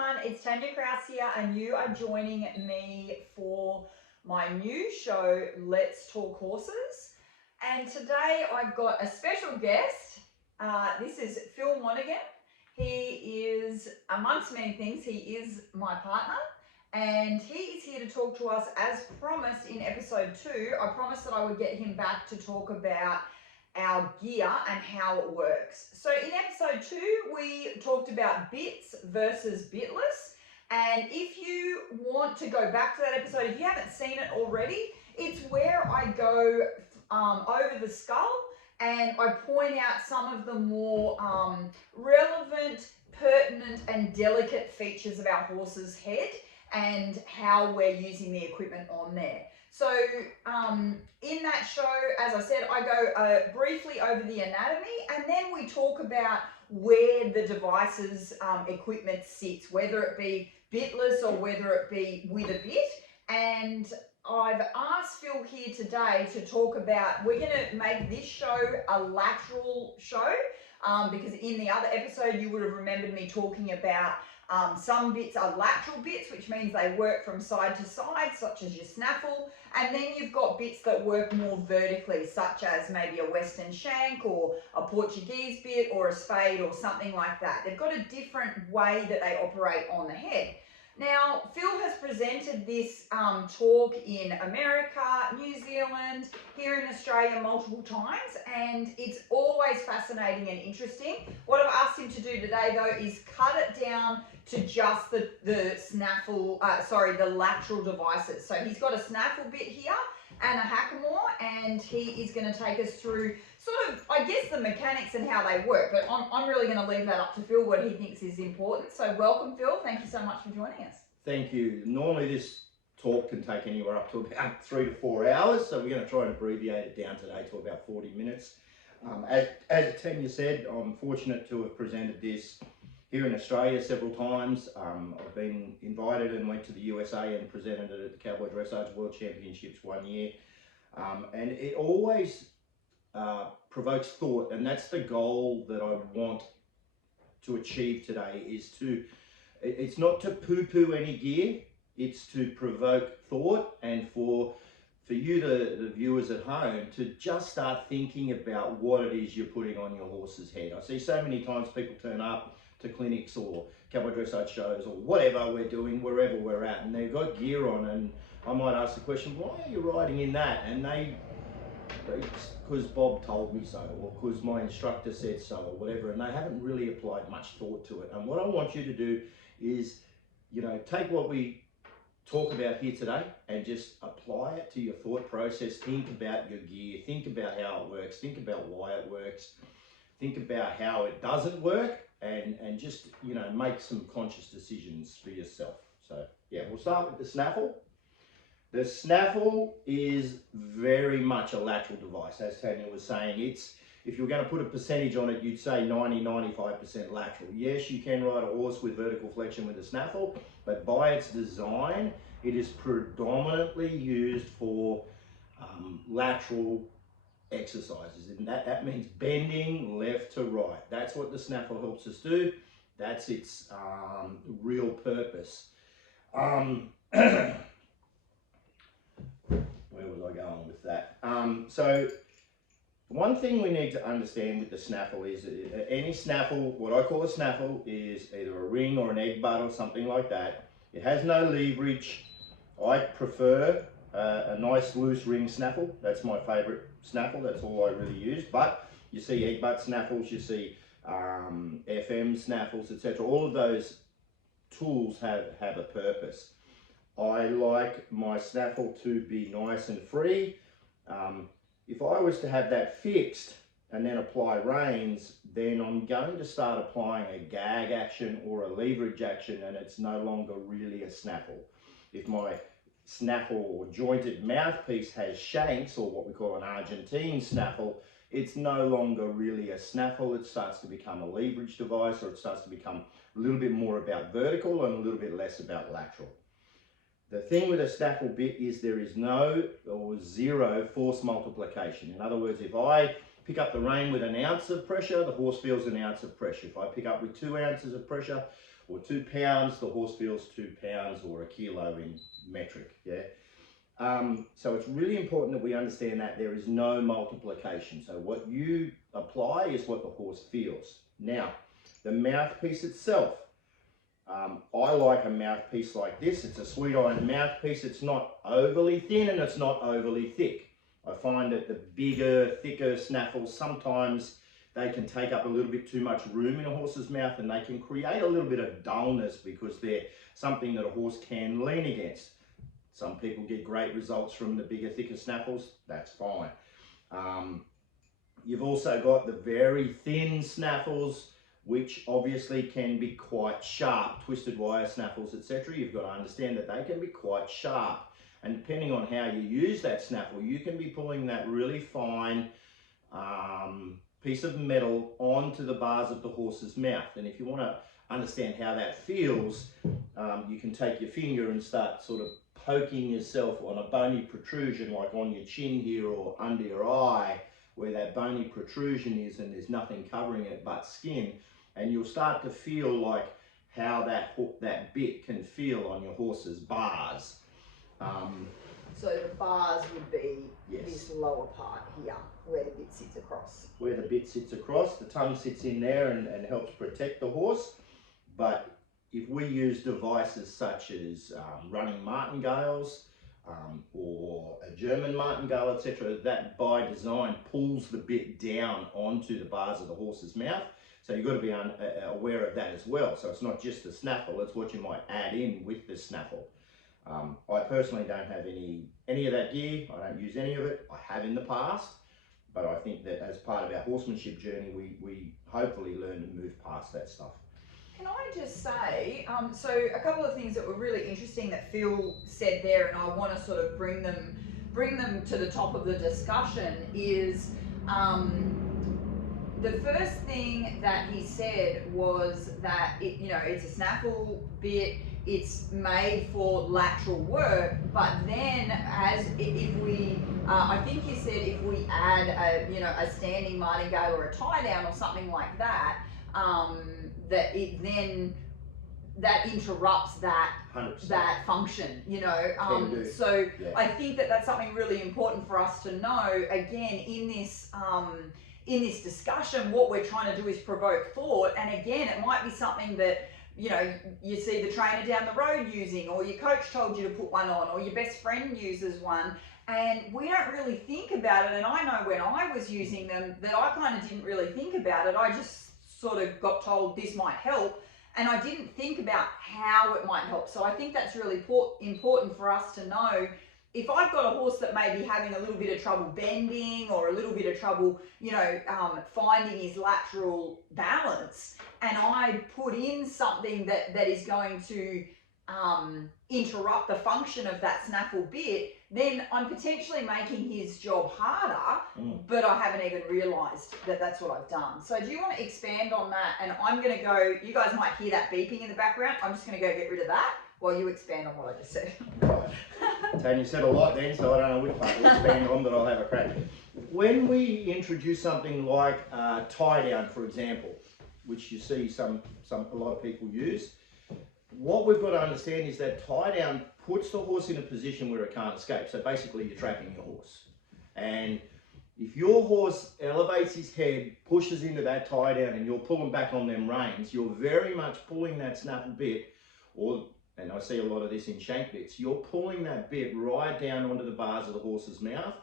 everyone, it's Tanya Kraus here and you are joining me for my new show, Let's Talk Horses. And today I've got a special guest. This is Phil Monaghan. He is, amongst many things, he is my partner. And he is here to talk to us as promised in episode 2. I promised that I would get him back to talk about our gear and how it works. So in episode 2, we talked about bits versus bitless. And if you want to go back to that episode, if you haven't seen it already, it's where I go over the skull and I point out some of the more relevant, pertinent and delicate features of our horse's head and how we're using the equipment on there. So in that show, as I said, I go briefly over the anatomy and then we talk about where the device's equipment sits, whether it be bitless or whether it be with a bit. And I've asked Phil here today to talk about, we're going to make this show a lateral show because in the other episode you would have remembered me talking about some bits are lateral bits, which means they work from side to side, such as your snaffle. And then you've got bits that work more vertically, such as maybe a Western shank or a Portuguese bit or a spade or something like that. They've got a different way that they operate on the head. Now, Phil has presented this talk in America, New Zealand, here in Australia multiple times, and it's always fascinating and interesting. What I've asked him to do today, though, is cut it down to just the snaffle, the lateral devices. So he's got a snaffle bit here and a Hackamore, and he is going to take us through sort of, I guess, the mechanics and how they work. But I'm really going to leave that up to Phil, what he thinks is important. So welcome, Phil. Thank you so much for joining us. Thank you. Normally this talk can take anywhere up to about 3 to 4 hours, so we're going to try and abbreviate it down today to about 40 minutes. As Tanya said, I'm fortunate to have presented this here in Australia several times. I've been invited and went to the USA and presented it at the Cowboy Dressage World Championships one year. And it always provokes thought, and that's the goal that I want to achieve today, is to, it's not to poo-poo any gear, it's to provoke thought and for you, the viewers at home, to just start thinking about what it is you're putting on your horse's head. I see so many times people turn up to clinics or Cowboy Dressage shows or whatever we're doing, wherever we're at, and they've got gear on, and I might ask the question, why are you riding in that? And because Bob told me so, or because my instructor said so, or whatever, and they haven't really applied much thought to it. And what I want you to do is, you know, take what we talk about here today and just apply it to your thought process. Think about your gear, think about how it works, think about why it works, think about how it doesn't work, and just, you know, make some conscious decisions for yourself. So yeah, we'll start with the snaffle. The snaffle is very much a lateral device, as Tanya was saying. It's, if you're going to put a percentage on it, you'd say 90-95% lateral. Yes, you can ride a horse with vertical flexion with a snaffle, but by its design, it is predominantly used for lateral exercises, and that means bending left to right. That's what the snaffle helps us do. That's its real purpose. Where was I going with that? So one thing we need to understand with the snaffle is any snaffle, what I call a snaffle, is either a ring or an egg butt or something like that. It has no leverage. I prefer a nice loose ring snaffle. That's my favorite snaffle. That's all I really use. But you see egg butt snaffles, you see FM snaffles, etc. All of those tools have a purpose. I like my snaffle to be nice and free. If I was to have that fixed and then apply reins, then I'm going to start applying a gag action or a leverage action, and it's no longer really a snaffle. If my snaffle or jointed mouthpiece has shanks, or what we call an Argentine snaffle, it's no longer really a snaffle. It starts to become a leverage device, or it starts to become a little bit more about vertical and a little bit less about lateral. The thing with a snaffle bit is there is no or zero force multiplication. In other words, if I pick up the rein with an ounce of pressure, the horse feels an ounce of pressure. If I pick up with 2 ounces of pressure, or 2 pounds, the horse feels 2 pounds or a kilo in metric, yeah? So it's really important that we understand that there is no multiplication. So what you apply is what the horse feels. Now, the mouthpiece itself, I like a mouthpiece like this. It's a sweet iron mouthpiece. It's not overly thin and it's not overly thick. I find that the bigger, thicker snaffles, sometimes they can take up a little bit too much room in a horse's mouth and they can create a little bit of dullness because they're something that a horse can lean against. Some people get great results from the bigger, thicker snaffles. That's fine. You've also got the very thin snaffles, which obviously can be quite sharp. Twisted wire snaffles, etc. You've got to understand that they can be quite sharp. And depending on how you use that snaffle, you can be pulling that really fine piece of metal onto the bars of the horse's mouth. And if you want to understand how that feels, you can take your finger and start sort of poking yourself on a bony protrusion, like on your chin here or under your eye, where that bony protrusion is and there's nothing covering it but skin, and you'll start to feel like how that hook, that bit can feel on your horse's bars. So the bars would be Yes. this lower part here, where the bit sits across. Where the bit sits across, the tongue sits in there and helps protect the horse. But if we use devices such as running martingales or a German martingale, etc., that by design pulls the bit down onto the bars of the horse's mouth. So you've got to be aware of that as well. So it's not just the snaffle, it's what you might add in with the snaffle. I personally don't have any of that gear. I don't use any of it. I have in the past, but I think that as part of our horsemanship journey, we hopefully learn to move past that stuff. Can I just say, so a couple of things that were really interesting that Phil said there, and I want to sort of bring them to the top of the discussion, is the first thing that he said was that it's a snaffle bit. It's made for lateral work, but then if we, I think you said if we add a standing martingale or a tie down or something like that, that it then that interrupts that 100%. that function, So yeah. I think that that's something really important for us to know. Again, in this discussion, what we're trying to do is provoke thought, and again, it might be something that you see the trainer down the road using, or your coach told you to put one on, or your best friend uses one, and we don't really think about it. And I know when I was using them that I kind of didn't really think about it. I just sort of got told this might help, and I didn't think about how it might help. So I think that's really important for us to know. If I've got a horse that may be having a little bit of trouble bending or a little bit of trouble, finding his lateral balance, and I put in something that is going to interrupt the function of that snaffle bit, then I'm potentially making his job harder, but I haven't even realised that that's what I've done. So do you want to expand on that? And I'm going to go, you guys might hear that beeping in the background. I'm just going to go get rid of that while you expand on what I just said. Right. Tanya said a lot then, so I don't know which part to expand on, but I'll have a crack. When we introduce something like tie down, for example, which you see a lot of people use, what we've got to understand is that tie down puts the horse in a position where it can't escape. So basically you're trapping your horse. And if your horse elevates his head, pushes into that tie down, and you're pulling back on them reins, you're very much pulling that snaffle bit, and I see a lot of this in shank bits, you're pulling that bit right down onto the bars of the horse's mouth.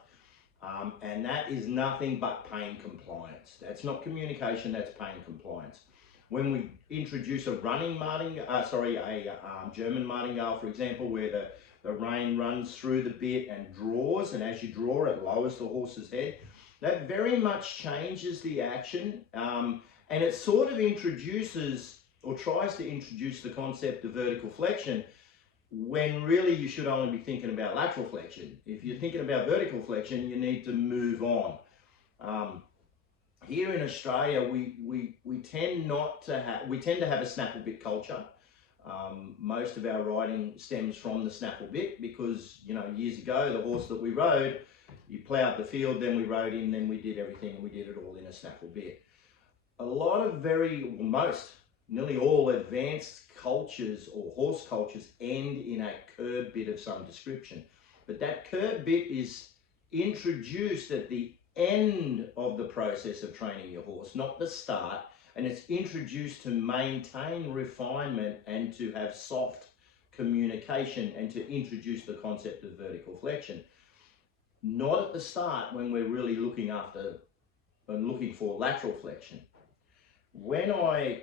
And that is nothing but pain compliance. That's not communication, that's pain compliance. When we introduce a running German martingale, for example, where the rein runs through the bit and draws, and as you draw it lowers the horse's head, that very much changes the action, and it sort of introduces or tries to introduce the concept of vertical flexion, when really you should only be thinking about lateral flexion. If you're thinking about vertical flexion, you need to move on. Here in Australia, we tend to have a snaffle bit culture. Most of our riding stems from the snaffle bit because, years ago, the horse that we rode, you ploughed the field, then we rode him, then we did everything, and we did it all in a snaffle bit. Most nearly all advanced cultures or horse cultures end in a curb bit of some description. But that curb bit is introduced at the end of the process of training your horse, not the start, and it's introduced to maintain refinement and to have soft communication and to introduce the concept of vertical flexion. Not at the start when we're really looking after and looking for lateral flexion. When I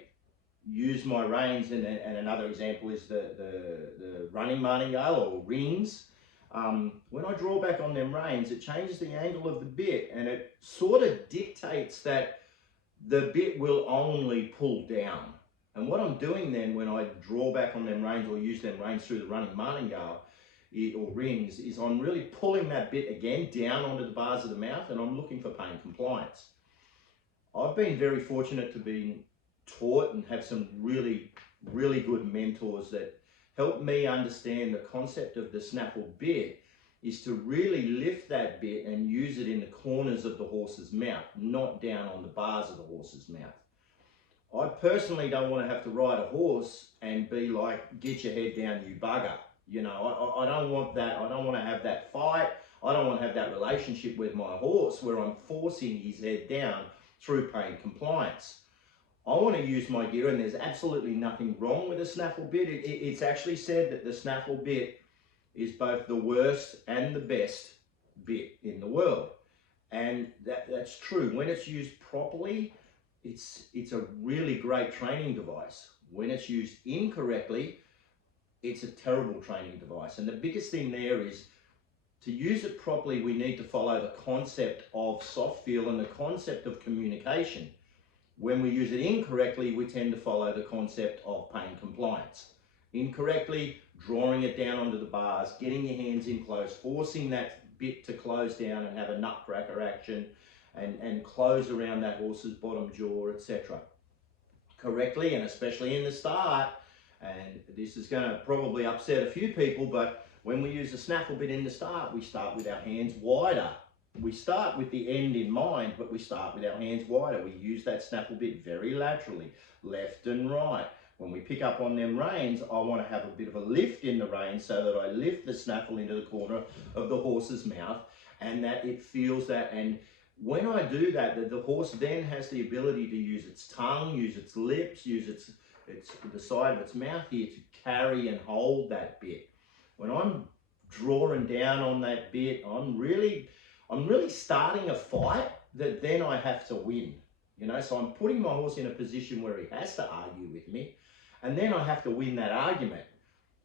use my reins, and another example is the running martingale or rings. When I draw back on them reins, it changes the angle of the bit, and it sort of dictates that the bit will only pull down. And what I'm doing then when I draw back on them reins or use them reins through the running martingale or rings is I'm really pulling that bit again down onto the bars of the mouth, and I'm looking for pain compliance. I've been very fortunate to be taught and have some really good mentors that help me understand the concept of the snaffle bit is to really lift that bit and use it in the corners of the horse's mouth, not down on the bars of the horse's mouth. I personally don't want to have to ride a horse and be like, get your head down, you bugger. You know, I don't want that. I don't want to have that fight. I don't want to have that relationship with my horse where I'm forcing his head down through pain compliance. I want to use my gear, and there's absolutely nothing wrong with a snaffle bit. It's actually said that the snaffle bit is both the worst and the best bit in the world. And that's true. When it's used properly, it's a really great training device. When it's used incorrectly, it's a terrible training device. And the biggest thing there is to use it properly, we need to follow the concept of soft feel and the concept of communication. When we use it incorrectly, we tend to follow the concept of pain compliance. Incorrectly, drawing it down onto the bars, getting your hands in close, forcing that bit to close down and have a nutcracker action and close around that horse's bottom jaw, etc. Correctly, and especially in the start, and this is going to probably upset a few people, but when we use a snaffle bit in the start, we start with our hands wider. We start with the end in mind, but we start with our hands wider. We use that snaffle bit very laterally, left and right. When we pick up on them reins, I want to have a bit of a lift in the reins so that I lift the snaffle into the corner of the horse's mouth and that it feels that. And when I do that, the horse then has the ability to use its tongue, use its lips, use the side of its mouth here to carry and hold that bit. When I'm drawing down on that bit, I'm really starting a fight that then I have to win. You know, so I'm putting my horse in a position where he has to argue with me, and then I have to win that argument.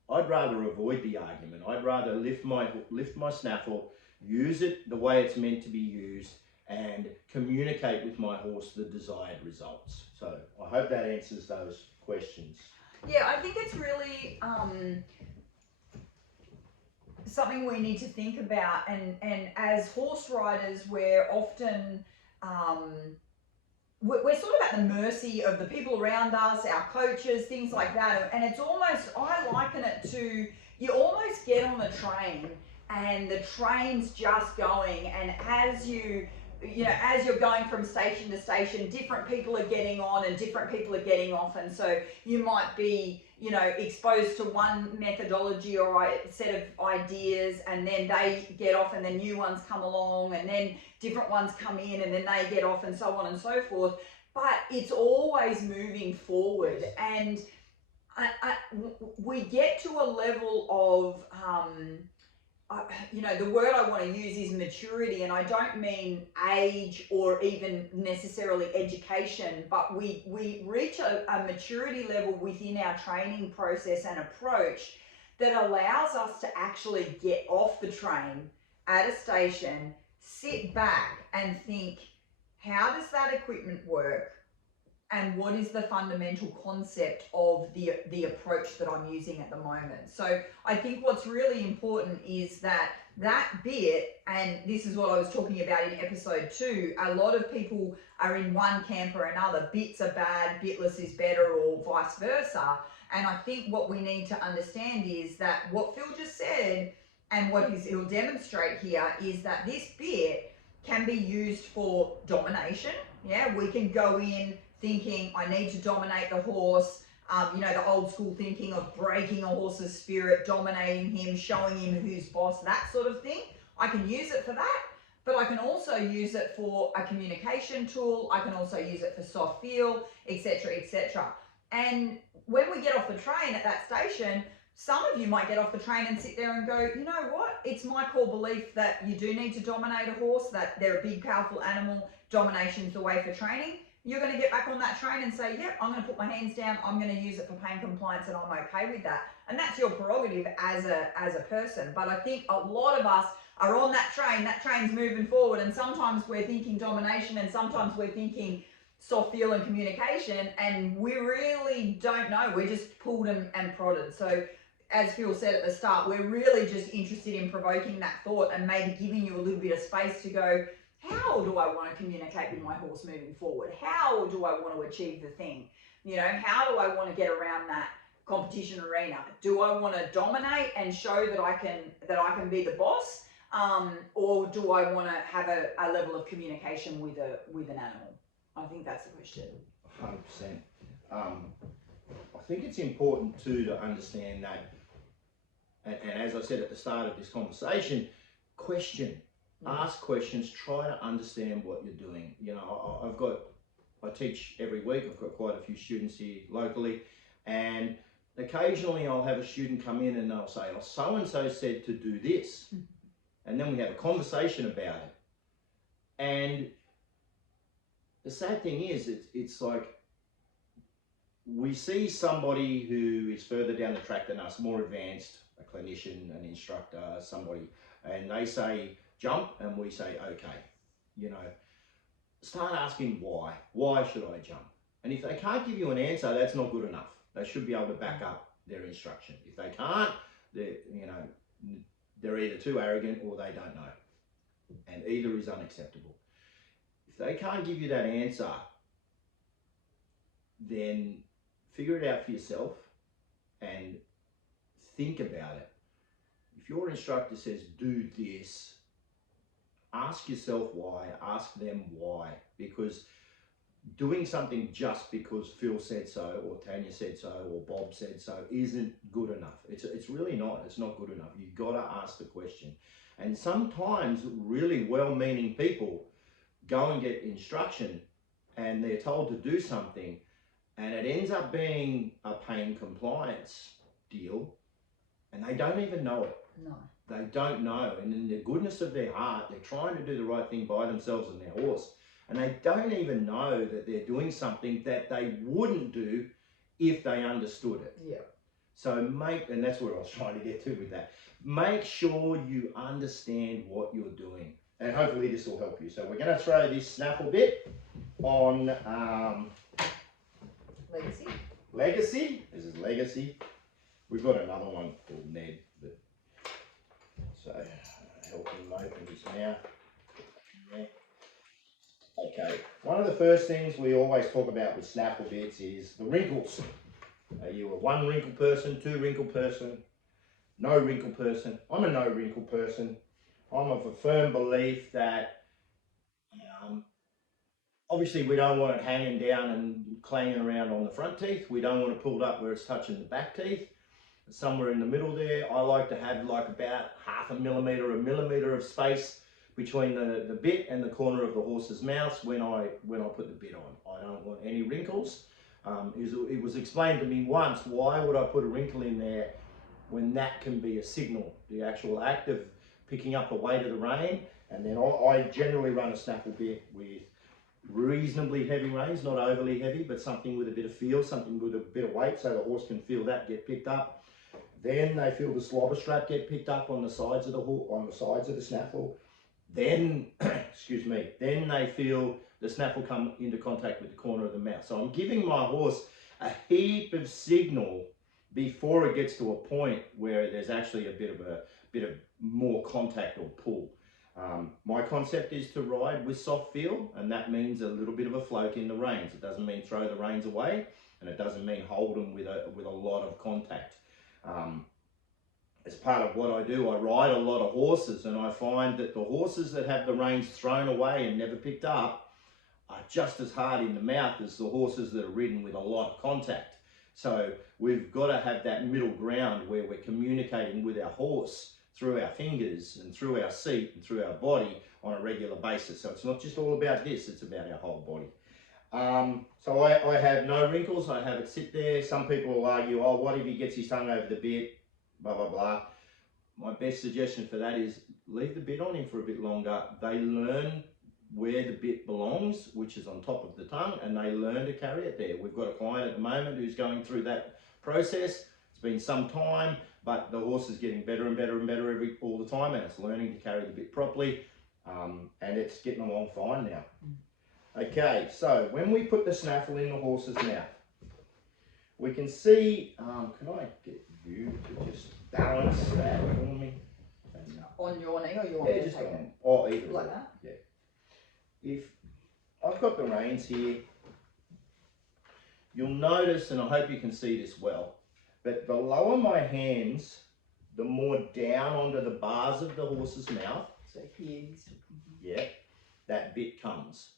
I'd rather avoid the argument. I'd rather lift my snaffle, use it the way it's meant to be used, and communicate with my horse the desired results. So I hope that answers those questions. Yeah, I think it's really something we need to think about, and as horse riders, we're often we're sort of at the mercy of the people around us, our coaches, things like that. And it's almost, I liken it to, you almost get on the train and the train's just going, and as you're going from station to station, different people are getting on and different people are getting off. And so you might be, exposed to one methodology or a set of ideas, and then they get off and then new ones come along, and then different ones come in and then they get off, and so on and so forth. But it's always moving forward. And we get to a level of, the word I want to use is maturity, and I don't mean age or even necessarily education, but we reach a maturity level within our training process and approach that allows us to actually get off the train at a station, sit back and think, how does that equipment work? And what is the fundamental concept of the approach that I'm using at the moment? So I think what's really important is that bit, and this is what I was talking about in episode 2, a lot of people are in one camp or another. Bits are bad, bitless is better, or vice versa. And I think what we need to understand is that what Phil just said and what he'll demonstrate here is that this bit can be used for domination. Yeah, we can go in, thinking I need to dominate the horse, you know, the old school thinking of breaking a horse's spirit, dominating him, showing him who's boss, that sort of thing. I can use it for that, but I can also use it for a communication tool. I can also use it for soft feel, etc., etc. And when we get off the train at that station, some of you might get off the train and sit there and go, you know what? It's my core belief that you do need to dominate a horse, that they're a big, powerful animal. Domination's the way for training. You're going to get back on that train and say, yep, I'm going to put my hands down. I'm going to use it for pain compliance and I'm okay with that. And that's your prerogative as a person. But I think a lot of us are on that train's moving forward, and sometimes we're thinking domination and sometimes we're thinking soft feel and communication, and we really don't know. We're just pulled and prodded. So as Phil said at the start, we're really just interested in provoking that thought and maybe giving you a little bit of space to go, how do I want to communicate with my horse moving forward? How do I want to achieve the thing? You know, how do I want to get around that competition arena? Do I want to dominate and show that I can be the boss? Or do I want to have a level of communication with an animal? I think that's the question. 100%. I think it's important too to understand that, and as I said at the start of this conversation, ask questions, try to understand what you're doing. You know, I teach every week. I've got quite a few students here locally, and occasionally I'll have a student come in and they'll say, oh, so-and-so said to do this. And then we have a conversation about it. And the sad thing is, it's like we see somebody who is further down the track than us, more advanced, a clinician, an instructor, somebody, and they say jump, and we say okay. You know, start asking why. Why should I jump? And if they can't give you an answer, that's not good enough. They should be able to back up their instruction. If they can't, they're either too arrogant or they don't know, and either is unacceptable. If they can't give you that answer, then figure it out for yourself and think about it. If your instructor says do this, ask yourself why, ask them why, because doing something just because Phil said so, or Tanya said so, or Bob said so, isn't good enough. It's really not. It's not good enough. You've got to ask the question. And sometimes really well-meaning people go and get instruction and they're told to do something, and it ends up being a pain compliance deal, and they don't even know it. No. They don't know. And in the goodness of their heart, they're trying to do the right thing by themselves and their horse. And they don't even know that they're doing something that they wouldn't do if they understood it. Yeah. So and that's what I was trying to get to with that. Make sure you understand what you're doing. And hopefully this will help you. So we're going to throw this Snaffle bit on Legacy. Legacy. This is Legacy. We've got another one called Ned. So help him open his mouth. Yeah. Okay, one of the first things we always talk about with Snaffle bits is the wrinkles. Are you a one wrinkle person, two wrinkle person, no wrinkle person? I'm a no wrinkle person. I'm of a firm belief that obviously we don't want it hanging down and clanging around on the front teeth. We don't want it pulled up where it's touching the back teeth. Somewhere in the middle there, I like to have like about half a millimetre of space between the bit and the corner of the horse's mouth when I put the bit on. I don't want any wrinkles. It was explained to me once, why would I put a wrinkle in there when that can be a signal? The actual act of picking up the weight of the rein, and then I generally run a Snaffle bit with reasonably heavy reins, not overly heavy, but something with a bit of feel, something with a bit of weight, so the horse can feel that get picked up. Then they feel the slobber strap get picked up on the sides of the Snaffle. Then, excuse me, then they feel the Snaffle come into contact with the corner of the mouth. So I'm giving my horse a heap of signal before it gets to a point where there's actually a bit of more contact or pull. My concept is to ride with soft feel, and that means a little bit of a float in the reins. It doesn't mean throw the reins away, and it doesn't mean hold them with a lot of contact. As part of what I do, I ride a lot of horses, and I find that the horses that have the reins thrown away and never picked up are just as hard in the mouth as the horses that are ridden with a lot of contact. So we've got to have that middle ground where we're communicating with our horse through our fingers and through our seat and through our body on a regular basis. So it's not just all about this, it's about our whole body. So I have no wrinkles, I have it sit there. Some people will argue, oh, what if he gets his tongue over the bit, blah, blah, blah. My best suggestion for that is leave the bit on him for a bit longer. They learn where the bit belongs, which is on top of the tongue, and they learn to carry it there. We've got a client at the moment who's going through that process. It's been some time, but the horse is getting better and better and better all the time, and it's learning to carry the bit properly, and it's getting along fine now. Okay, so when we put the snaffle in the horse's mouth, we can see, can I get you to just balance that for me? On your knee, or you want yeah, me to just take on, it? or either Like way. that? Yeah. If I've got the reins here, you'll notice, and I hope you can see this well, but the lower my hands, the more down onto the bars of the horse's mouth, So here he's yeah, that bit comes.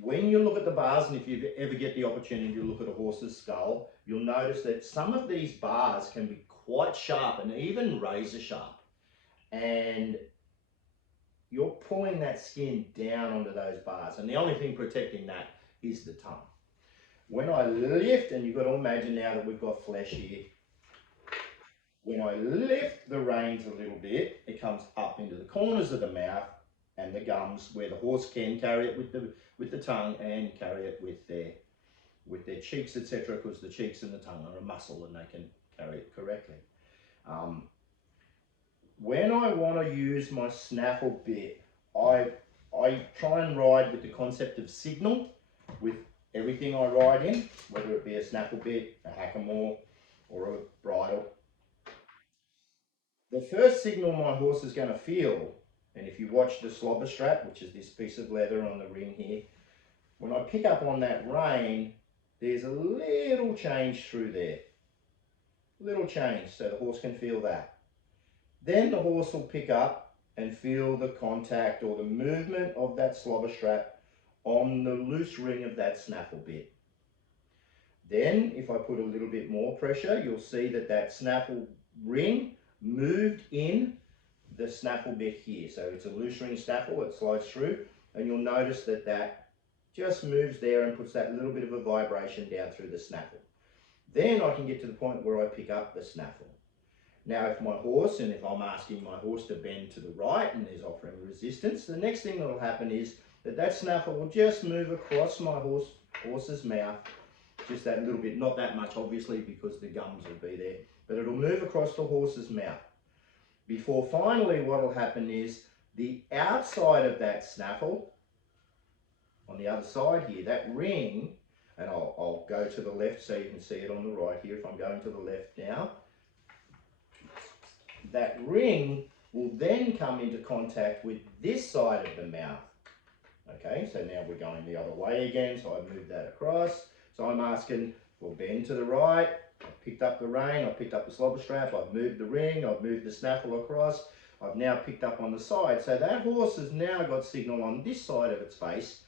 When you look at the bars, and if you ever get the opportunity to look at a horse's skull, you'll notice that some of these bars can be quite sharp and even razor sharp. And you're pulling that skin down onto those bars. And the only thing protecting that is the tongue. When I lift, and you've got to imagine now that we've got flesh here, when I lift the reins a little bit, it comes up into the corners of the mouth and the gums, where the horse can carry it with the tongue and carry it with their cheeks, etc., because the cheeks and the tongue are a muscle and they can carry it correctly. When I want to use my snaffle bit, I try and ride with the concept of signal with everything I ride in, whether it be a snaffle bit, a hackamore, or a bridle. The first signal my horse is going to feel, and if you watch the slobber strap, which is this piece of leather on the ring here, when I pick up on that rein, there's a little change through there. Little change, so the horse can feel that. Then the horse will pick up and feel the contact or the movement of that slobber strap on the loose ring of that snaffle bit. Then, if I put a little bit more pressure, you'll see that that snaffle ring moved in the snaffle bit here. So it's a loose ring snaffle, it slides through, and you'll notice that that just moves there and puts that little bit of a vibration down through the snaffle. Then I can get to the point where I pick up the snaffle. Now if my horse, and if I'm asking my horse to bend to the right and there's offering resistance, the next thing that will happen is that that snaffle will just move across my horse's mouth, just that little bit, not that much obviously because the gums will be there, but it'll move across the horse's mouth. Before finally what will happen is the outside of that snaffle, on the other side here, that ring, and I'll go to the left so you can see it on the right here if I'm going to the left now, that ring will then come into contact with this side of the mouth. Okay, so now we're going the other way again, so I've moved that across. So I'm asking, well, bend to the right, I've picked up the rein, I've picked up the slobber strap, I've moved the ring, I've moved the snaffle across, I've now picked up on the side. So that horse has now got signal on this side of its face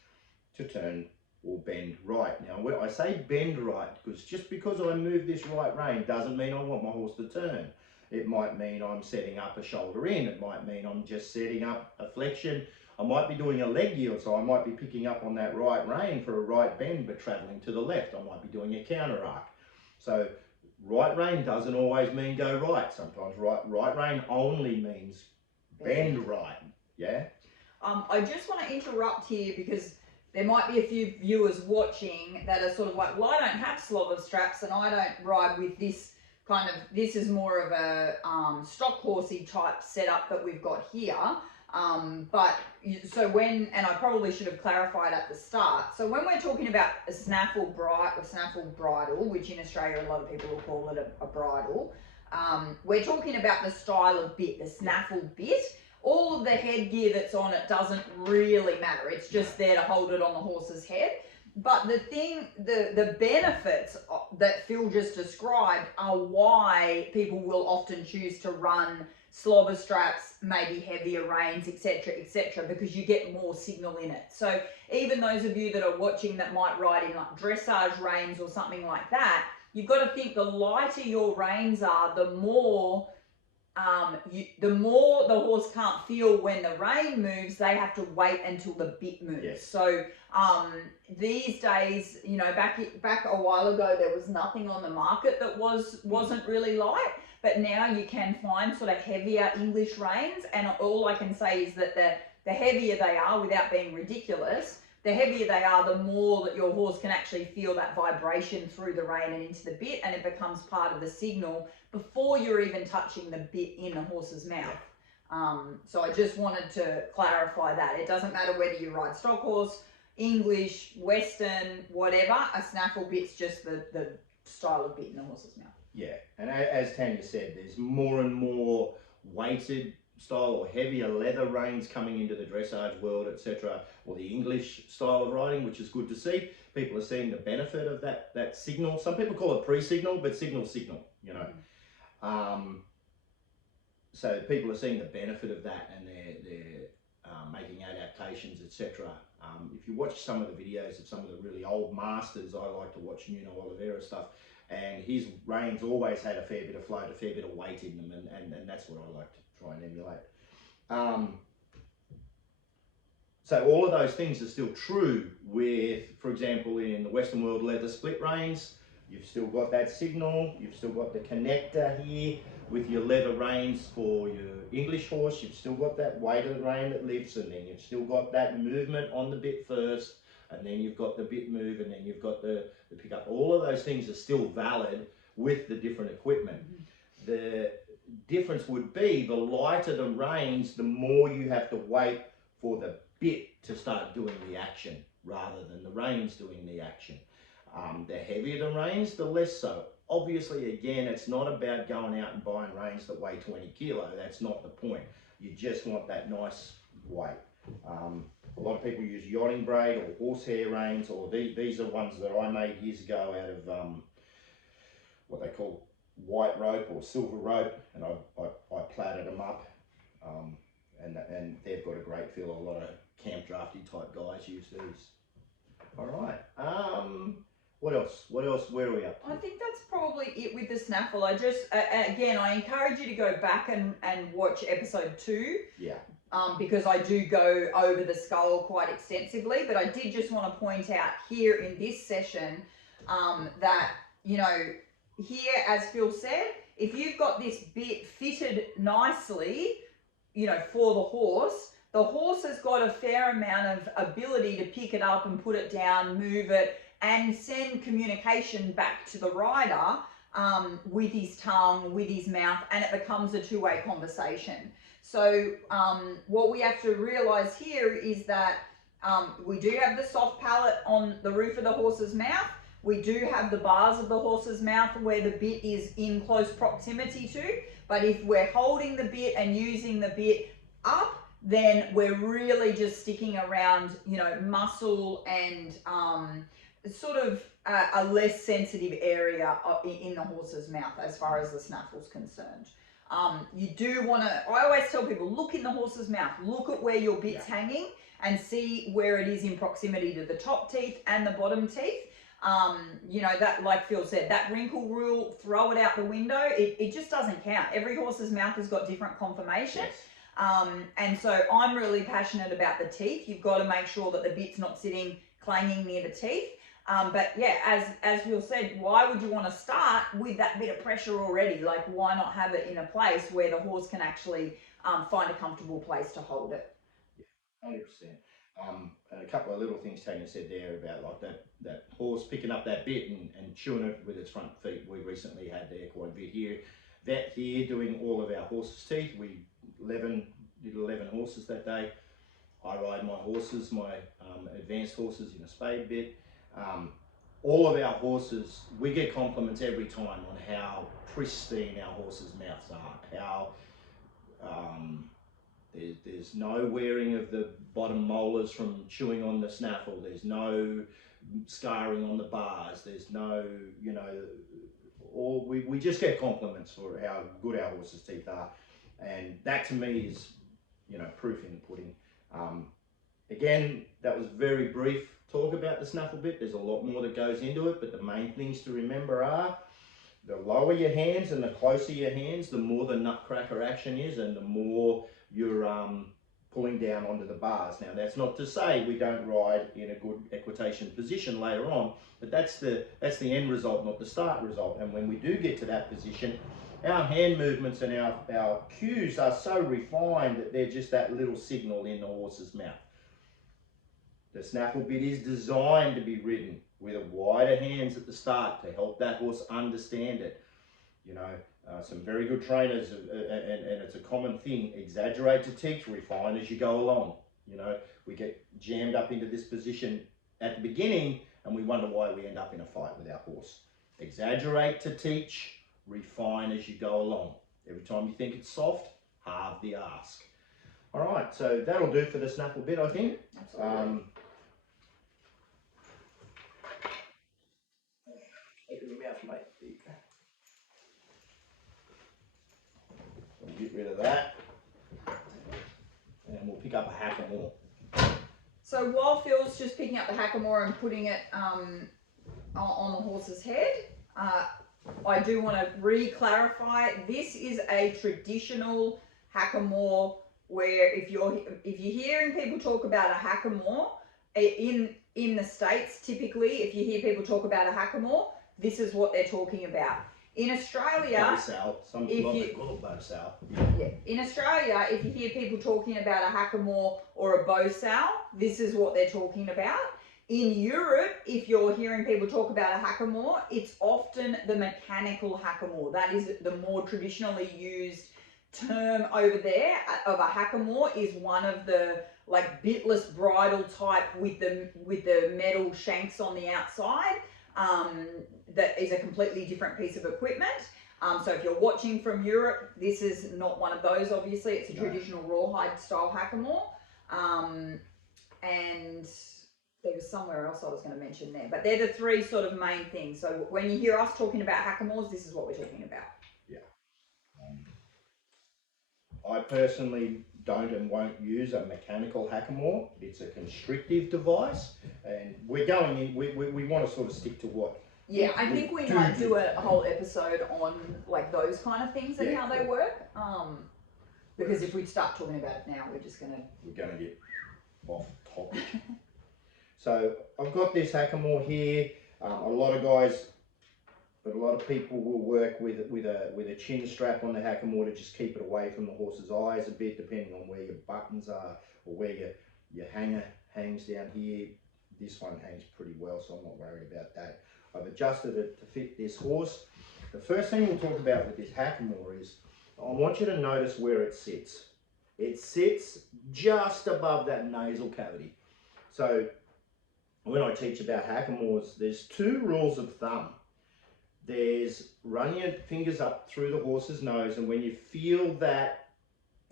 to turn or bend right. Now when I say bend right, because just because I move this right rein doesn't mean I want my horse to turn. It might mean I'm setting up a shoulder in, it might mean I'm just setting up a flexion. I might be doing a leg yield, so I might be picking up on that right rein for a right bend but travelling to the left. I might be doing a counter arc. So right rein doesn't always mean go right. Sometimes right rein only means bend right. Yeah. I just want to interrupt here because there might be a few viewers watching that are sort of like, well, I don't have slobber straps and I don't ride with this kind of, this is more of a stock horsey type setup that we've got here. So when, and I probably should have clarified at the start, so when we're talking about a snaffle bridle, which in Australia a lot of people will call it a bridle, we're talking about the style of bit, the snaffle bit. All of the headgear that's on it doesn't really matter. It's just there to hold it on the horse's head. But the benefits that Phil just described are why people will often choose to run slobber straps, maybe heavier reins, etc., because you get more signal in it. So even those of you that are watching that might ride in like dressage reins or something like that, you've got to think the lighter your reins are, the more the more the horse can't feel when the rein moves, they have to wait until the bit moves. Yes. So these days, you know, back a while ago, there was nothing on the market that wasn't really light, but now you can find sort of heavier English reins, and all I can say is that the heavier they are, without being ridiculous, the heavier they are, the more that your horse can actually feel that vibration through the rein and into the bit, and it becomes part of the signal before you're even touching the bit in the horse's mouth. So I just wanted to clarify that. It doesn't matter whether you ride stock horse, English, Western, whatever, a snaffle bit's just the style of bit in the horse's mouth. Yeah, and as Tanya said, there's more and more weighted style or heavier leather reins coming into the dressage world, etc., or the English style of riding, which is good to see. People are seeing the benefit of that signal. Some people call it pre-signal, but signal, you know. So people are seeing the benefit of that, and they're making adaptations, etc. If you watch some of the videos of some of the really old masters, I like to watch Nuno Oliveira stuff, and his reins always had a fair bit of float, a fair bit of weight in them, and that's what I like to try and emulate. So all of those things are still true with, for example, in the Western world leather split reins, you've still got that signal, you've still got the connector here with your leather reins for your English horse, you've still got that weighted rein that lifts, and then you've still got that movement on the bit first, and then you've got the bit move, and then you've got the pickup. All of those things are still valid with the different equipment. The difference would be the lighter the reins, the more you have to wait for the bit to start doing the action rather than the reins doing the action. The heavier the reins, the less so. Obviously, again, it's not about going out and buying reins that weigh 20 kilo. That's not the point. You just want that nice weight. A lot of people use yachting braid or horsehair reins, or these are ones that I made years ago out of what they call white rope or silver rope, and I plaited them up, and they've got a great feel. A lot of camp drafty type guys use these. All right. What else? Where are we up to? I think that's probably it with the snaffle. I just, again, I encourage you to go back and watch episode 2. Yeah. Because I do go over the skull quite extensively, but I did just want to point out here in this session that, you know, here, as Phil said, if you've got this bit fitted nicely, you know, for the horse has got a fair amount of ability to pick it up and put it down, move it, and send communication back to the rider with his tongue, with his mouth, and it becomes a two-way conversation. So what we have to realize here is that we do have the soft palate on the roof of the horse's mouth. We do have the bars of the horse's mouth where the bit is in close proximity to, but if we're holding the bit and using the bit up, then we're really just sticking around, you know, muscle and sort of a less sensitive area in the horse's mouth as far as the snaffle's concerned. You do want to, I always tell people, look in the horse's mouth, look at where your bit's hanging and see where it is in proximity to the top teeth and the bottom teeth. You know, that, like Phil said, that wrinkle rule, throw it out the window. It just doesn't count. Every horse's mouth has got different conformation. Yes. And so I'm really passionate about the teeth. You've got to make sure that the bit's not sitting clanging near the teeth. But yeah, as Phil said, why would you want to start with that bit of pressure already? Like, why not have it in a place where the horse can actually find a comfortable place to hold it? Yeah, 100%. And a couple of little things Tanya said there about like that horse picking up that bit and chewing it with its front feet. We recently had there quite a bit here. Vet here doing all of our horses' teeth. We did 11 horses that day. I ride my horses, my advanced horses in a spade bit. All of our horses, we get compliments every time on how pristine our horses' mouths are. How there's no wearing of the bottom molars from chewing on the snaffle. There's no scarring on the bars. There's no, you know, or we just get compliments for how good our horses' teeth are, and that to me is, you know, proof in the pudding. Again, that was very brief talk about the Snaffle bit. There's a lot more that goes into it, but the main things to remember are the lower your hands and the closer your hands, the more the nutcracker action is, and the more you're pulling down onto the bars. Now, that's not to say we don't ride in a good equitation position later on, but that's the end result, not the start result. And when we do get to that position, our hand movements and our cues are so refined that they're just that little signal in the horse's mouth. The Snaffle bit is designed to be ridden with a wider hands at the start to help that horse understand it. You know, some very good trainers, and it's a common thing, exaggerate to teach, refine as you go along. You know, we get jammed up into this position at the beginning and we wonder why we end up in a fight with our horse. Exaggerate to teach, refine as you go along. Every time you think it's soft, halve the ask. All right, so that'll do for the Snaffle bit, I think. Absolutely. Get rid of that, and we'll pick up a Hackamore. So while Phil's just picking up the Hackamore and putting it on the horse's head, I do want to re-clarify, this is a traditional Hackamore where if you're hearing people talk about a Hackamore in the States, typically if you hear people talk about a Hackamore, this is what they're talking about. In Australia, in Australia, if you hear people talking about a Hackamore or a bow sow, this is what they're talking about. In Europe, if you're hearing people talk about a Hackamore, it's often the mechanical Hackamore. That is the more traditionally used term over there of a Hackamore, is one of the like bitless bridle type with the metal shanks on the outside. That is a completely different piece of equipment. So if you're watching from Europe, this is not one of those, obviously. It's a traditional rawhide style Hackamore. And there was somewhere else I was going to mention there. But they're the three sort of main things. So when you hear us talking about Hackamores, this is what we're talking about. Yeah. I personally don't and won't use a mechanical Hackamore. It's a constrictive device, and we're going in, we want to sort of stick to what. Yeah, I think we might do a whole episode on like those kind of things and how they work. Because if we start talking about it now, we're gonna get off topic. So I've got this Hackamore here. A lot of people will work with a chin strap on the Hackamore to just keep it away from the horse's eyes a bit, depending on where your buttons are or where your hanger hangs down here. This one hangs pretty well, so I'm not worried about that. I've adjusted it to fit this horse. The first thing we'll talk about with this Hackamore is, I want you to notice where it sits. It sits just above that nasal cavity. So when I teach about Hackamores, there's two rules of thumb. There's run your fingers up through the horse's nose, and when you feel that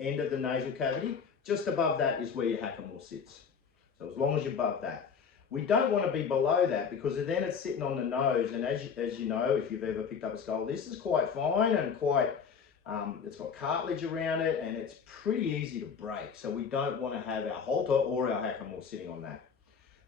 end of the nasal cavity, just above that is where your Hackamore sits. So as long as you're above that. We don't want to be below that, because then it's sitting on the nose, and as you know, if you've ever picked up a skull, this is quite fine and quite, it's got cartilage around it, and it's pretty easy to break. So we don't want to have our halter or our Hackamore sitting on that.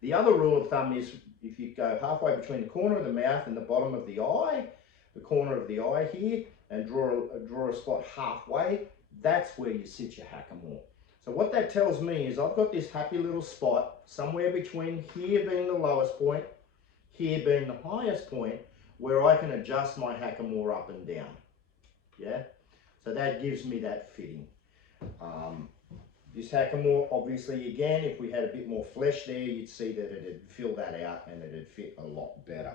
The other rule of thumb is, if you go halfway between the corner of the mouth and the bottom of the eye, the corner of the eye here, and draw a spot halfway, that's where you sit your Hackamore. So what that tells me is I've got this happy little spot somewhere between here being the lowest point, here being the highest point, where I can adjust my Hackamore up and down. Yeah, so that gives me that fitting. This Hackamore, obviously, again, if we had a bit more flesh there, you'd see that it'd fill that out and it'd fit a lot better.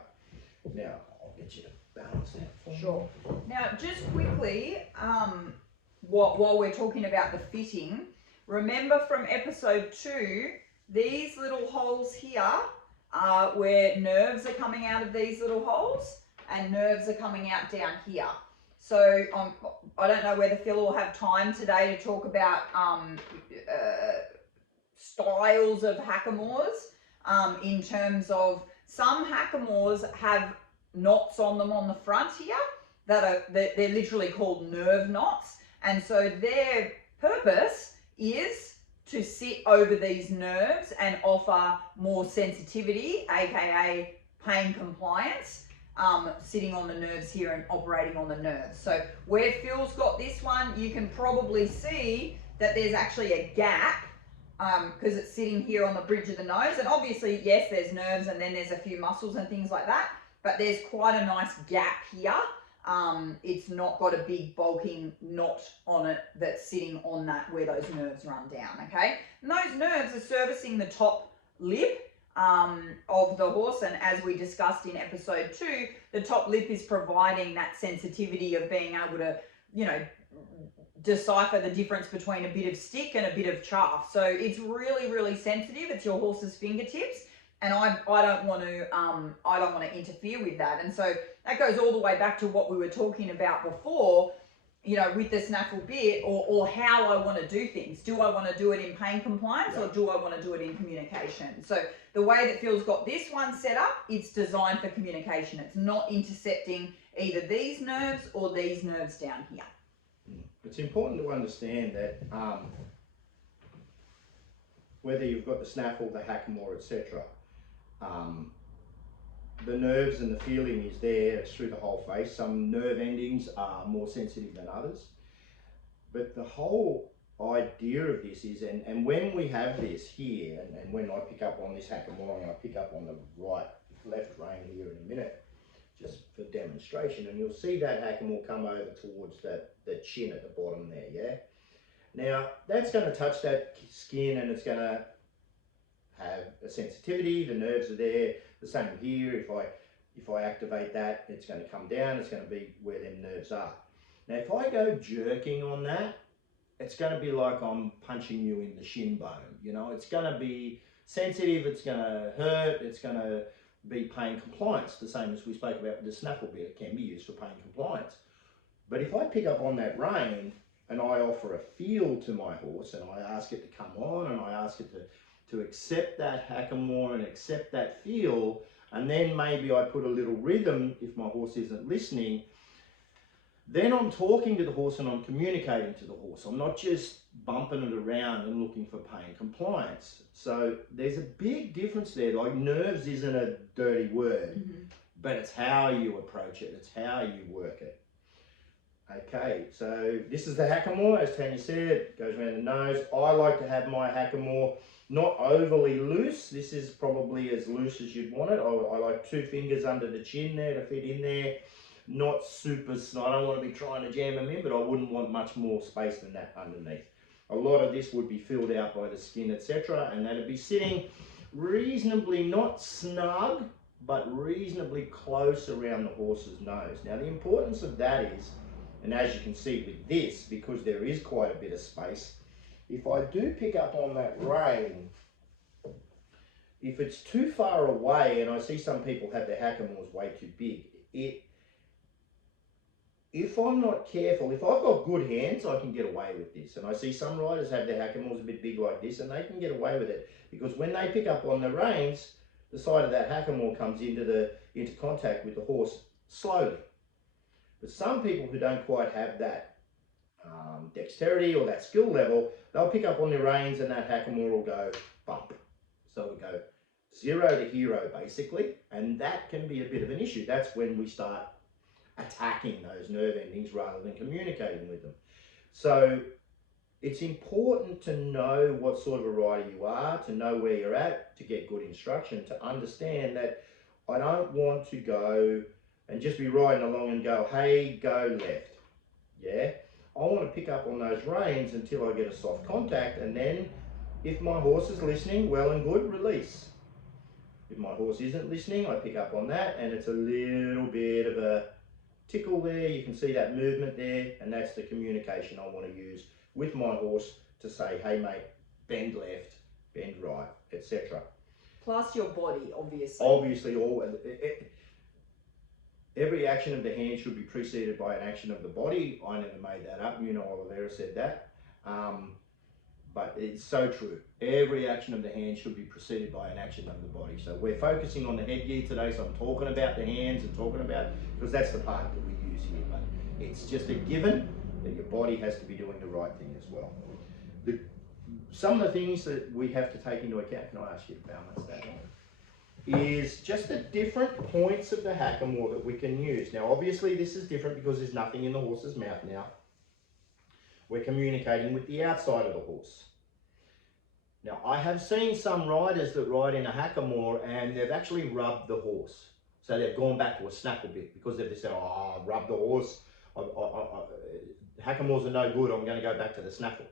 Now, I'll get you to balance that for me. Sure. Now, just quickly, while we're talking about the fitting, remember from episode 2, these little holes here are where nerves are coming out of these little holes, and nerves are coming out down here. So I don't know whether Phil will have time today to talk about styles of Hackamores in terms of Some Hackamores have knots on them on the front here they're literally called nerve knots, and so their purpose is to sit over these nerves and offer more sensitivity, aka pain compliance, sitting on the nerves here and operating on the nerves. So where Phil's got this one, you can probably see that there's actually a gap because it's sitting here on the bridge of the nose, and obviously yes, there's nerves and then there's a few muscles and things like that, but there's quite a nice gap here. It's not got a big bulking knot on it that's sitting on that where those nerves run down, okay? And those nerves are servicing the top lip of the horse, and as we discussed in episode 2, the top lip is providing that sensitivity of being able to, you know, decipher the difference between a bit of stick and a bit of chaff. So it's really, really sensitive. It's your horse's fingertips. And I don't want to interfere with that. And so that goes all the way back to what we were talking about before, you know, with the snaffle bit, or how I want to do things. Do I want to do it in pain compliance, or do I want to do it in communication? So the way that Phil's got this one set up, it's designed for communication. It's not intercepting either these nerves or these nerves down here. It's important to understand that whether you've got the snaffle, the Hackamore, etc., the nerves and the feeling is there. It's through the whole face. Some nerve endings are more sensitive than others. But the whole idea of this is, and when we have this here, and when I pick up on this Hackamore, and I pick up on the left rein here in a minute, just for demonstration, and you'll see that Hackamore come over towards the chin at the bottom there, yeah? Now, that's going to touch that skin, and it's going to have a sensitivity. The nerves are there. The same here. If I activate that, it's going to come down. It's going to be where them nerves are. Now, if I go jerking on that, it's going to be like I'm punching you in the shin bone. You know, it's going to be sensitive. It's going to hurt. It's going to be pain compliance. The same as we spoke about with the snaffle bit. It can be used for pain compliance. But if I pick up on that rein and I offer a feel to my horse, and I ask it to come on, and I ask it to accept that Hackamore and accept that feel, and then maybe I put a little rhythm if my horse isn't listening, then I'm talking to the horse and I'm communicating to the horse. I'm not just bumping it around and looking for pain compliance. So there's a big difference there. Like, nerves isn't a dirty word, but it's how you approach it. It's how you work it. Okay, so this is the Hackamore, as Tanya said, it goes around the nose. I like to have my Hackamore not overly loose. This is probably as loose as you'd want it. I like 2 fingers under the chin there to fit in there. Not super, I don't want to be trying to jam them in, but I wouldn't want much more space than that underneath. A lot of this would be filled out by the skin, etc., and that'd be sitting reasonably, not snug, but reasonably close around the horse's nose. Now, the importance of that is, and as you can see with this, because there is quite a bit of space, if I do pick up on that rein, if it's too far away, and I see some people have their Hackamores way too big, if I'm not careful, if I've got good hands, I can get away with this. And I see some riders have their Hackamores a bit big like this, and they can get away with it, because when they pick up on the reins, the side of that Hackamore comes into contact with the horse slowly. But some people who don't quite have that dexterity or that skill level, they'll pick up on the reins and that Hackamore will go bump. So we go 0 to hero basically, and that can be a bit of an issue. That's when we start attacking those nerve endings rather than communicating with them. So it's important to know what sort of a rider you are, to know where you're at, to get good instruction, to understand that I don't want to go and just be riding along and go, hey, go left. Yeah, I want to pick up on those reins until I get a soft contact, and then if my horse is listening, well and good, release. If my horse isn't listening, I pick up on that, and it's a little bit of a tickle there. You can see that movement there, and that's the communication I want to use with my horse to say, hey mate, bend left, bend right, etc. Plus your body, obviously. Obviously, every action of the hand should be preceded by an action of the body. I never made that up. You know, Oliveira said that. But it's so true. Every action of the hand should be preceded by an action of the body. So we're focusing on the headgear today, so I'm talking about the hands and talking about, because that's the part that we use here, but it's just a given that your body has to be doing the right thing as well. Some of the things that we have to take into account, can I ask you to balance that one, is just the different points of the hackamore that we can use. Now obviously this is different because there's nothing in the horse's mouth now. We're communicating with the outside of the horse. Now, I have seen some riders that ride in a hackamore and they've actually rubbed the horse. So they've gone back to a snaffle bit because they've just said, oh, rub the horse. Hackamores are no good, I'm going to go back to the snaffle.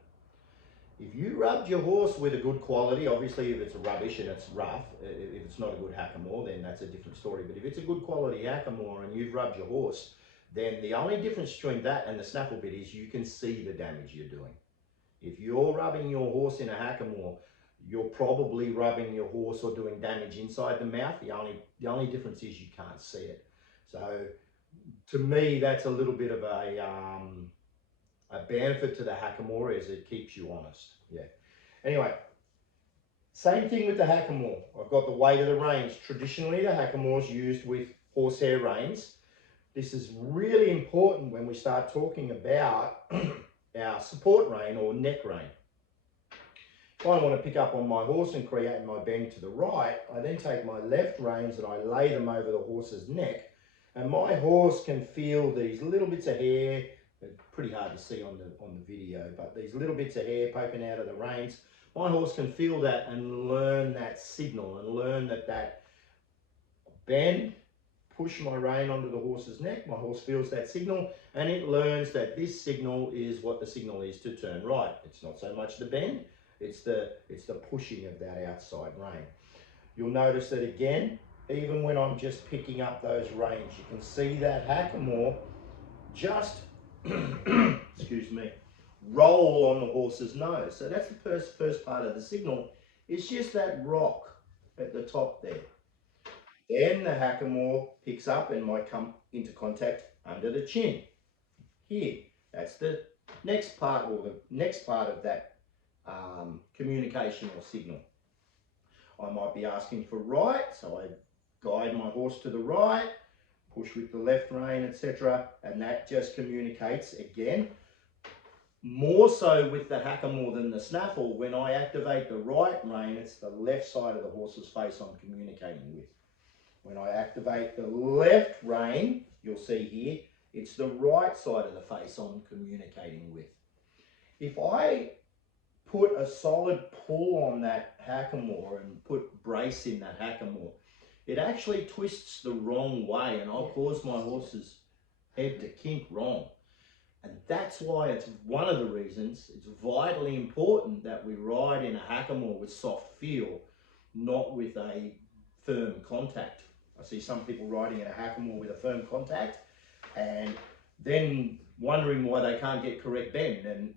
If you rubbed your horse with a good quality, obviously if it's rubbish and it's rough, if it's not a good hackamore, then that's a different story. But if it's a good quality hackamore and you've rubbed your horse, then the only difference between that and the snaffle bit is you can see the damage you're doing. If you're rubbing your horse in a hackamore, you're probably rubbing your horse or doing damage inside the mouth. The only difference is you can't see it. So to me, that's a little bit of a benefit to the hackamore, is it keeps you honest. Yeah. Anyway, same thing with the hackamore. I've got the weight of the reins. Traditionally, the hackamore's used with horsehair reins. This is really important when we start talking about our support rein or neck rein. If I want to pick up on my horse and create my bend to the right, I then take my left reins and I lay them over the horse's neck, and my horse can feel these little bits of hair. It's pretty hard to see on the video, but these little bits of hair poking out of the reins, my horse can feel that and learn that signal and learn that bend, push my rein onto the horse's neck. My horse feels that signal and it learns that this signal is what the signal is to turn right. It's not so much the bend, it's the pushing of that outside rein. You'll notice that again, even when I'm just picking up those reins, you can see that hackamore just excuse me, roll on the horse's nose. So that's the first part of the signal. It's just that rock at the top there. Then the hackamore picks up and might come into contact under the chin. Here, that's the next part, or the next part of that communication or signal. I might be asking for right, so I guide my horse to the right, push with the left rein, etc. And that just communicates, again, more so with the hackamore than the snaffle. When I activate the right rein, it's the left side of the horse's face I'm communicating with. When I activate the left rein, you'll see here, it's the right side of the face I'm communicating with. If I put a solid pull on that hackamore and put brace in that hackamore, it actually twists the wrong way and I'll cause my horse's head to kink wrong. And that's why it's one of the reasons it's vitally important that we ride in a hackamore with soft feel, not with a firm contact. I see some people riding in a hackamore with a firm contact and then wondering why they can't get correct bend. And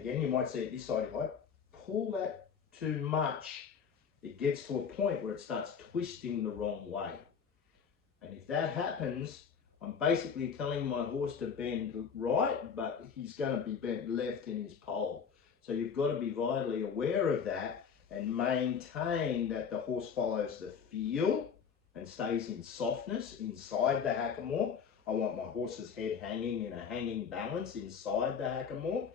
again, you might see it this side, if I pull that too much, it gets to a point where it starts twisting the wrong way. And if that happens, I'm basically telling my horse to bend right, but he's going to be bent left in his pole. So you've got to be vitally aware of that and maintain that the horse follows the feel and stays in softness inside the hackamore. I want my horse's head hanging in a hanging balance inside the hackamore,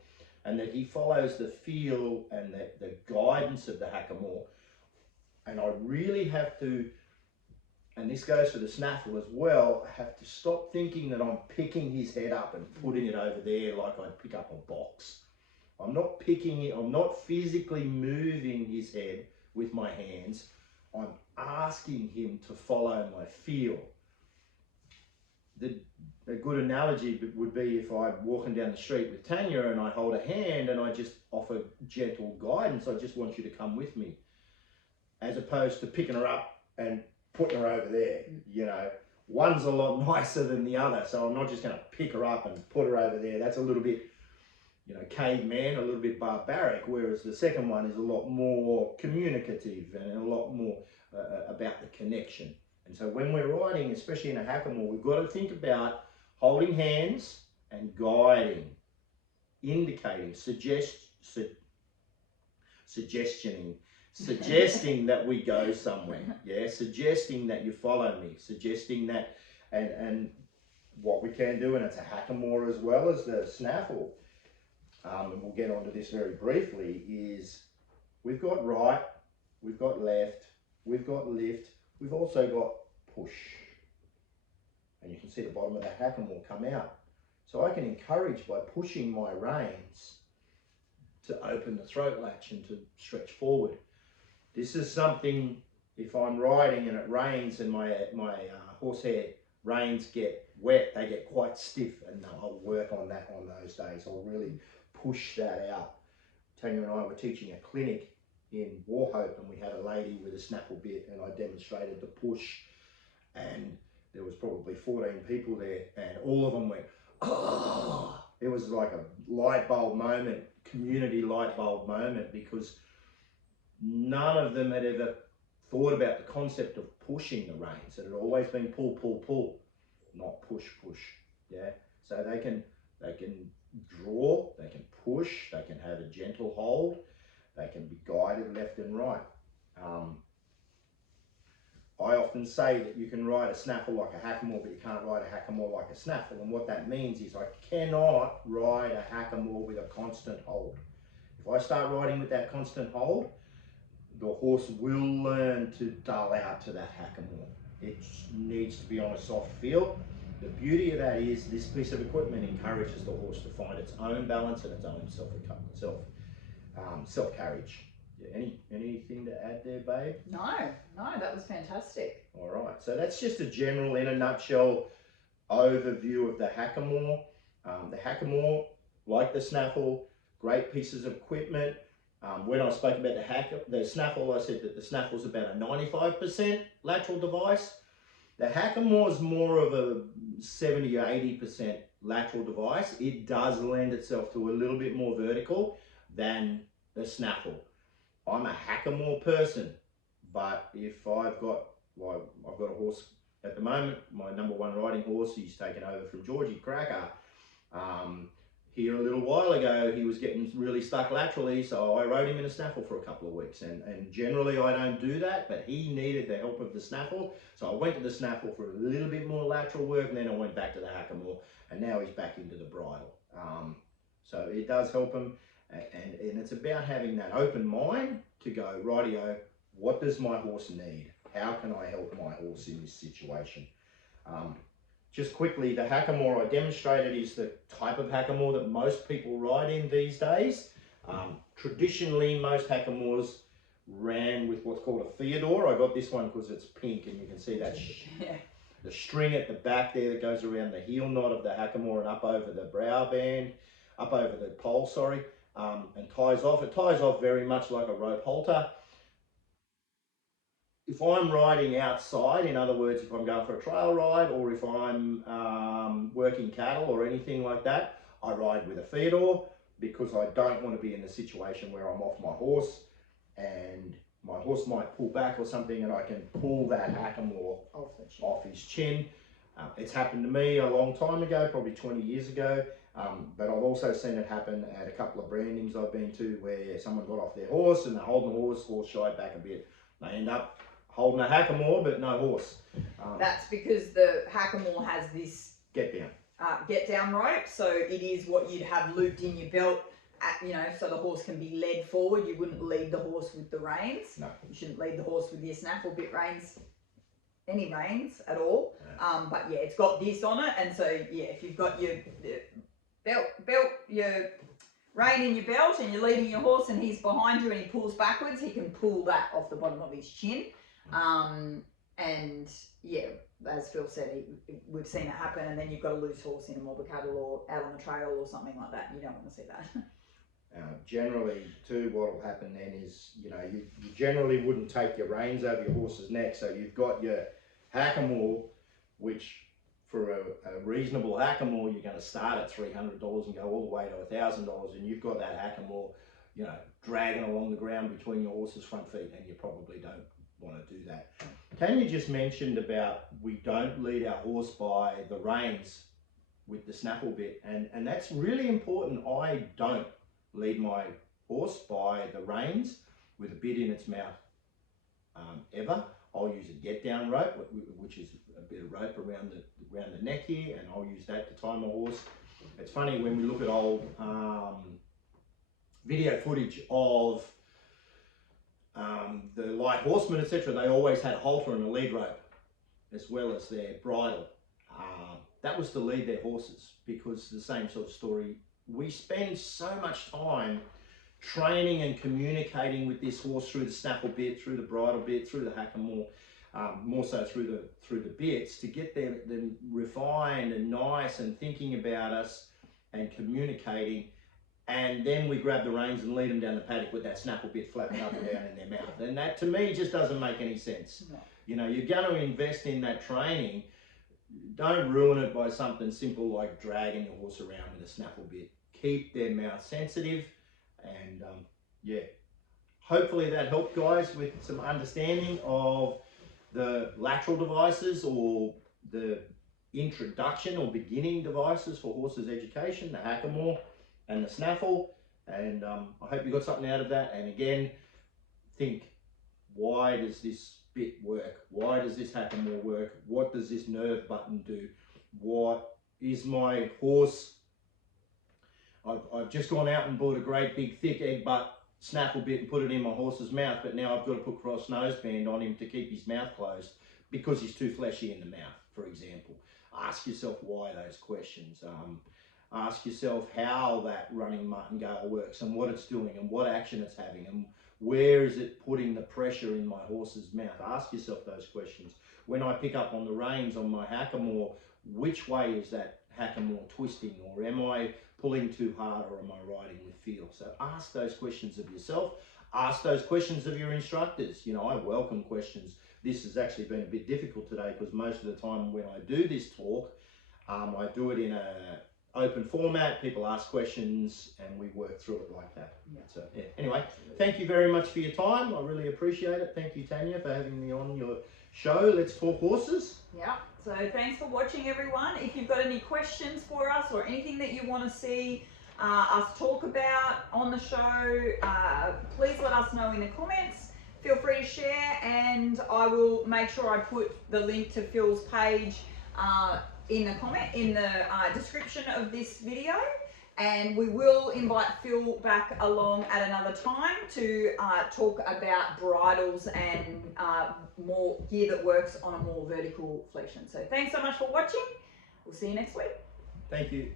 and that he follows the feel and the guidance of the hackamore. And I really have to, and this goes for the snaffle as well, I have to stop thinking that I'm picking his head up and putting it over there like I'd pick up a box. I'm not picking it, I'm not physically moving his head with my hands. I'm asking him to follow my feel. A good analogy would be if I'm walking down the street with Tanya and I hold a hand and I just offer gentle guidance. I just want you to come with me, as opposed to picking her up and putting her over there. You know, one's a lot nicer than the other, so I'm not just going to pick her up and put her over there. That's a little bit, you know, caveman, a little bit barbaric, whereas the second one is a lot more communicative and a lot more about the connection. And so when we're riding, especially in a hackamore, we've got to think about holding hands and guiding, indicating, suggesting that we go somewhere, yeah, suggesting that you follow me, suggesting that, and what we can do, and it's a Hackamore as well as the Snaffle, and we'll get onto this very briefly, is we've got right, we've got left, we've got lift, we've also got push. And you can see the bottom of that Hackamore come out. So I can encourage by pushing my reins to open the throat latch and to stretch forward. This is something, if I'm riding and it rains and my horsehair reins get wet, they get quite stiff, and I'll work on that on those days. I'll really push that out. Tanya and I were teaching a clinic in Warhope, and we had a lady with a Snaffle bit, and I demonstrated the push, and there was probably 14 people there, and all of them went, oh! It was like a light bulb moment, community light bulb moment, because none of them had ever thought about the concept of pushing the reins. It had always been pull, pull, pull, not push, push. Yeah, so they can draw, they can push, they can have a gentle hold, they can be guided left and right. I often say that you can ride a Snaffle like a Hackamore, but you can't ride a Hackamore like a Snaffle. And what that means is I cannot ride a Hackamore with a constant hold. If I start riding with that constant hold, the horse will learn to dull out to that Hackamore. It needs to be on a soft feel. The beauty of that is this piece of equipment encourages the horse to find its own balance and its own self-carriage. Yeah, anything to add there, babe? No, that was fantastic. All right, so that's just a general, in a nutshell, overview of the Hackamore. The Hackamore, like the Snaffle, great pieces of equipment. When I spoke about the Snaffle, I said that the Snaffle's about a 95% lateral device. The Hackamore is more of a 70 or 80% lateral device. It does lend itself to a little bit more vertical than the Snaffle. I'm a Hackamore person, but if I've got a horse at the moment, my number one riding horse, he's taken over from Georgie Cracker. Here a little while ago, he was getting really stuck laterally, so I rode him in a Snaffle for a couple of weeks. And generally I don't do that, but he needed the help of the Snaffle. So I went to the Snaffle for a little bit more lateral work, and then I went back to the Hackamore, and now he's back into the bridle. So it does help him. And it's about having that open mind to go, rightio, what does my horse need? How can I help my horse in this situation? Just quickly, the Hackamore I demonstrated is the type of Hackamore that most people ride in these days. Traditionally, most Hackamores ran with what's called a Theodore. I got this one because it's pink, and you can see that the string at the back there that goes around the heel knot of the Hackamore and up over the brow band, up over the pole, sorry. And ties off. It ties off very much like a rope halter. If I'm riding outside, in other words, if I'm going for a trail ride, or if I'm working cattle or anything like that, I ride with a Theodore, because I don't want to be in the situation where I'm off my horse and my horse might pull back or something, and I can pull that Hackamore off his chin. It's happened to me a long time ago, probably 20 years ago. But I've also seen it happen at a couple of brandings I've been to, where someone got off their horse and they're holding the horse shied back a bit. They end up holding a Hackamore but no horse. That's because the Hackamore has this get down rope, so it is what you'd have looped in your belt, so the horse can be led forward. You wouldn't lead the horse with the reins. No. You shouldn't lead the horse with your Snaffle bit reins, any reins at all. Yeah. But yeah, it's got this on it, and so yeah, if you've got your your rein in your belt and you're leading your horse and he's behind you and he pulls backwards, he can pull that off the bottom of his chin. And yeah, as Phil said, we've seen it happen, and then you've got a loose horse in a mob of cattle or out on the trail or something like that. You don't want to see that. Generally too, what will happen then is, you generally wouldn't take your reins over your horse's neck, so you've got your Hackamore, which for a reasonable Hackamore, you're going to start at $300 and go all the way to $1,000, and you've got that Hackamore, dragging along the ground between your horse's front feet, and you probably don't want to do that. Tanya just mentioned about we don't lead our horse by the reins with the Snaffle bit, and that's really important. I don't lead my horse by the reins with a bit in its mouth ever. I'll use a get down rope, which is a bit of rope around the neck here, and I'll use that to tie my horse. It's funny when we look at old video footage of the light horsemen, etc. They always had a halter and a lead rope as well as their bridle. That was to lead their horses, because the same sort of story. We spend so much time training and communicating with this horse through the snaffle bit, through the bridle bit, through the hackamore, more so through the bits, to get them refined and nice and thinking about us and communicating. And then we grab the reins and lead them down the paddock with that snaffle bit flapping up and down in their mouth. And that, to me, just doesn't make any sense. No. You know, you're going to invest in that training. Don't ruin it by something simple like dragging your horse around with a snaffle bit. Keep their mouth sensitive, and yeah, hopefully that helped, guys, with some understanding of the lateral devices, or the introduction or beginning devices for horses education, the hackamore and the snaffle. And I hope you got something out of that. And again, think, why does this bit work? Why does this hackamore work? What does this nerve button do? What is my horse? I've just gone out and bought a great big thick egg butt snaffle bit and put it in my horse's mouth, but now I've got to put cross noseband on him to keep his mouth closed because he's too fleshy in the mouth, for example. Ask yourself why those questions. Ask yourself how that running martingale works and what it's doing and what action it's having and where is it putting the pressure in my horse's mouth. Ask yourself those questions. When I pick up on the reins on my hackamore, which way is that hackamore twisting, or am I pulling too hard, or am I riding with feel? So ask those questions of yourself. Ask those questions of your instructors. You know, I welcome questions. This has actually been a bit difficult today because most of the time when I do this talk, I do it in a open format. People ask questions and we work through it like that. Yeah. So yeah. Anyway, thank you very much for your time. I really appreciate it. Thank you, Tanya, for having me on your show. Let's Talk Horses. Yeah. So thanks for watching, everyone. If you've got any questions for us or anything that you want to see us talk about on the show, please let us know in the comments. Feel free to share, and I will make sure I put the link to Phil's page in the description of this video. And we will invite Phil back along at another time to talk about bridles and more gear that works on a more vertical flexion. So thanks so much for watching. We'll see you next week. Thank you.